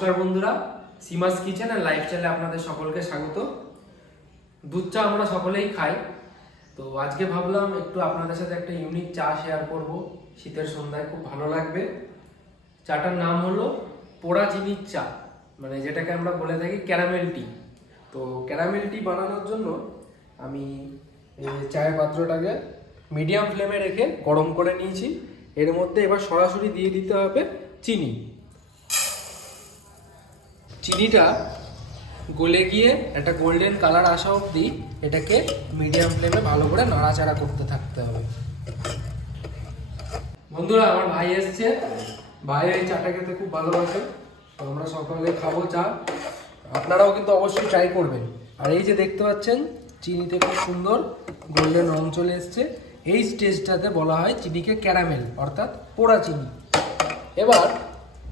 নমস্কার বন্ধুরা সীমাস কিচেন আর লাইফস্টাইলে আপনাদের সকলকে স্বাগত। দুধ চা আমরা সকলেই খাই। তো আজকে ভাবলাম একটু আপনাদের সাথে একটা ইউনিক চা শেয়ার করব। শীতের সন্ধ্যায় খুব ভালো লাগবে। চাটার নাম হলো পোড়া চিনির চা। মানে যেটাকে আমরা বলে থাকি ক্যারামেল টি। তো ক্যারামেল টি বানানোর জন্য আমি চায়ের পাত্রটাকে মিডিয়াম ফ্লেমে রেখে গরম করে নিয়েছি। এর মধ্যে এবার সরাসরি দিয়ে দিতে হবে চিনি। চিনিটা গলে গিয়ে একটা গোল্ডেন কালার আসা অবধি এটাকে মিডিয়াম ফ্লেমে ভালো করে নাড়াচাড়া করতে থাকতে হবে। বন্ধুরা, আমার ভাই এসছে। ভাই এই চাটা খেতে খুব ভালোবাসে। তো আমরা সকালে খাব চা। আপনারাও কিন্তু অবশ্যই ট্রাই করবেন। আর এই যে দেখতে পাচ্ছেন, চিনিতে খুব সুন্দর গোল্ডেন রং চলে এসছে। এই স্টেজটাতে বলা হয় চিনিকে ক্যারামেল অর্থাৎ পোড়া চিনি। এবার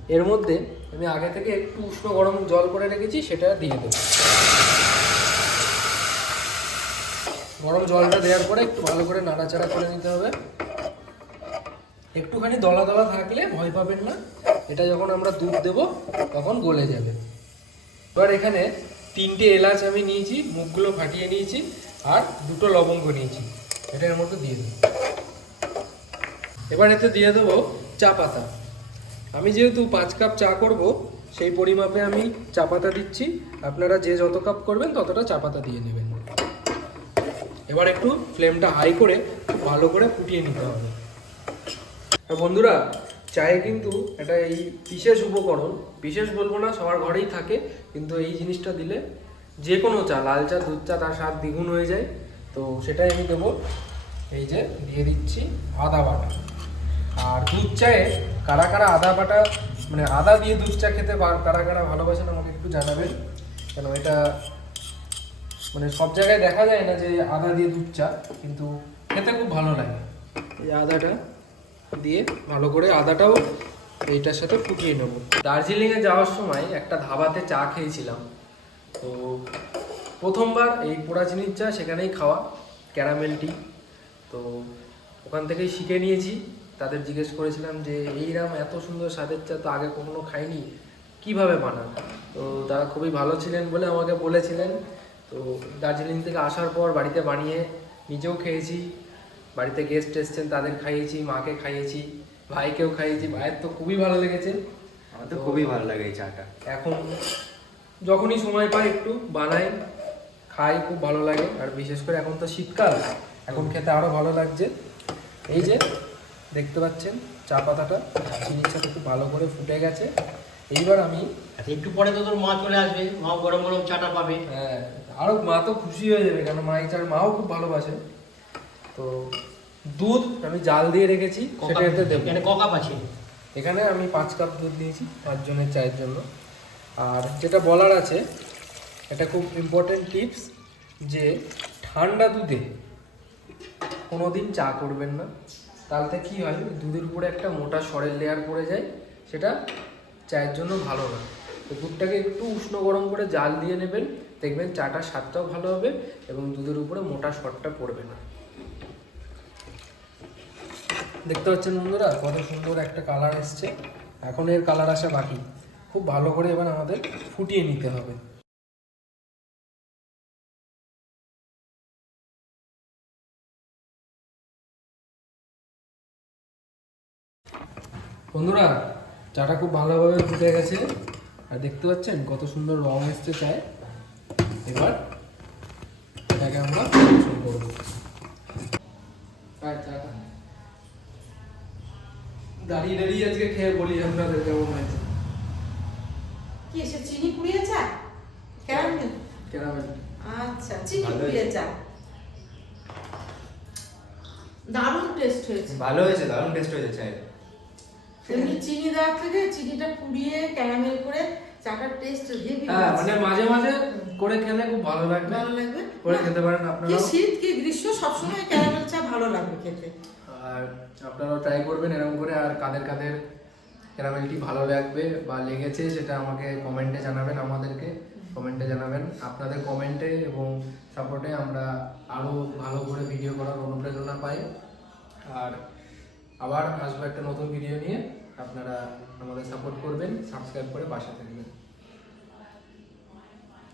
এর মধ্যে আমি আগে থেকে একটু উষ্ণ গরম জল করে রেখেছি, সেটা দিয়ে দেবো। গরম জলটা দেওয়ার পরে একটু ভালো করে নাড়াচাড়া করে নিতে হবে। একটুখানি দলা দলা থাকলে ভয় পাবেন না। এটা যখন আমরা দুধ দেব, তখন গলে যাবে। এবার এখানে তিনটে এলাচ আমি নিয়েছি, মুখগুলো ফাটিয়ে নিয়েছি, আর দুটো লবঙ্গ নিয়েছি। এটা এর মধ্যে দিয়ে দেবো। এবার এতে দিয়ে দেবো চা পাতা। আমি যেহেতু পাঁচ কাপ চা করব, সেই পরিমাপে আমি চা পাতা দিচ্ছি। আপনারা যে যত কাপ করবেন, ততটা চা পাতা দিয়ে নেবেন। এবার একটু ফ্লেমটা হাই করে ভালো করে ফুটিয়ে নিতে হবে। বন্ধুরা, চায়ে কিন্তু এটা এই বিশেষ উপকরণ, বিশেষ বলব না, সবার ঘরেই থাকে, কিন্তু এই জিনিসটা দিলে যে কোনো চা, লাল চা, দুধ চা, তার স্বাদ দ্বিগুণ হয়ে যায়। তো সেটাই আমি দেবো। এই যে, দিয়ে দিচ্ছি আদা বাটা। আর দুধ চায়ে কারা কারা আদা বাটা মানে আদা দিয়ে দুধ চা খেতে কারা কারা ভালোবাসেন আমাকে একটু জানাবেন। কেন এটা মানে সব জায়গায় দেখা যায় না যে আদা দিয়ে দুধ চা, কিন্তু খেতে খুব ভালো লাগে। এই আদাটা দিয়ে ভালো করে আদাটাও এইটার সাথে ফুটিয়ে নেব। দার্জিলিংয়ে যাওয়ার সময় একটা ধাবাতে চা খেয়েছিলাম। তো প্রথমবার এই পোড়া চিনির চা সেখানেই খাওয়া, ক্যারামেল টি। তো ওখান থেকেই শিখে নিয়েছি। তাদের জিজ্ঞেস করেছিলাম যে এইরকম এত সুন্দর স্বাদের চা তো আগে কখনো খাইনি কীভাবে বানান? তো তারা খুবই ভালো ছিলেন বলে আমাকে বলেছিলেন। তো দার্জিলিং থেকে আসার পর বাড়িতে বানিয়ে নিজেও খেয়েছি। বাড়িতে গেস্ট এসছেন তাদের খাইয়েছি মাকে খাইয়েছি ভাইকেও খাইয়েছি। ভাইয়ের তো খুবই ভালো লেগেছে। আমার তো খুবই ভালো লাগে এই চাটা। এখন যখনই সময় পাই একটু বানাই খাই খুব ভালো লাগে। আর বিশেষ করে এখন তো শীতকাল এখন খেতে আরও ভালো লাগছে। এই যে দেখতে পাচ্ছেন চা পাতাটা চিনির সাথে খুব ভালো করে ফুটে গেছে। এইবার আমি আচ্ছা একটু পরে তো তোর মা চলে আসবে মা গরম গরম চাটা পাবে। হ্যাঁ, আরও মা তো খুশি হয়ে যাবে কেন মা এই চার মাও খুব ভালোবাসে। তো দুধ আমি জাল দিয়ে রেখেছি সেটা এতে দেবো। এখানে ক কাপ আছে? এখানে আমি পাঁচ কাপ দুধ নিয়েছি পাঁচজনের চায়ের জন্য। আর যেটা বলার আছে এটা খুব ইম্পর্টেন্ট টিপস যে ঠান্ডা দুধে কোনো দিন চা করবেন না। তাতে কি হয়, দুধের উপরে একটা মোটা সরের লেয়ার পড়ে যায়, সেটা চায়ের জন্য ভালো না। তো দুধটাকে একটু উষ্ণ গরম করে জাল দিয়ে নেবেন, দেখবেন চাটার স্বাদটাও ভালো হবে এবং দুধের উপরে মোটা সরটা পড়বে না। দেখতে পাচ্ছেন বন্ধুরা, কত সুন্দর একটা কালার এসছে। এখন এর কালার আসা বাকি। খুব ভালো করে এবার আমাদের ফুটিয়ে নিতে হবে। বন্ধুরা চাটা খুব ভালোভাবে ফুটে গেছে। আর দেখতে পাচ্ছেন কত সুন্দর রং এসছে চায়। এবার এটাকে আমরা পরিবেশন করব। দাঁড়িয়ে দাঁড়িয়ে আজকে খেয়ে বলি আপনাদের কেমন হয়েছে। কি এসে চিনি পুড়িয়ে চা? কেমন কেরামেল আচ্ছা চিনি ভালো পুড়িয়ে চা। দারুণ টেস্ট হয়েছে। ভালো হয়েছে দারুণ টেস্ট হয়েছে চায়ের। এমনি চিনি দেওয়ার থেকে চিনিটা পুড়িয়ে ক্যারামেল করে চাটার টেস্ট হেভি হ্যাঁ মানে মাঝে মাঝে করে খেলে খুব ভালো লাগবে। ভালো লাগবে? করে খেতে পারেন কি শীত কি গ্রীষ্ম সবসময় ক্যারামেল চা ভালো লাগবে খেতে। আর আপনারাও ট্রাই করবেন এরকম করে আর কাদের কাদের ক্যারামেলটি ভালো লাগবে বা লেগেছে সেটা আমাকে কমেন্টে জানাবেন আমাদেরকে কমেন্টে জানাবেন। আপনাদের কমেন্টে এবং সাপোর্টে আমরা আরও ভালো করে ভিডিও করার অনুপ্রেরণা পাই। আর আবার আসব একটা নতুন ভিডিও নিয়ে। আপনারা আমাদের সাপোর্ট করবেন সাবস্ক্রাইব করে পাশে থাকবেন।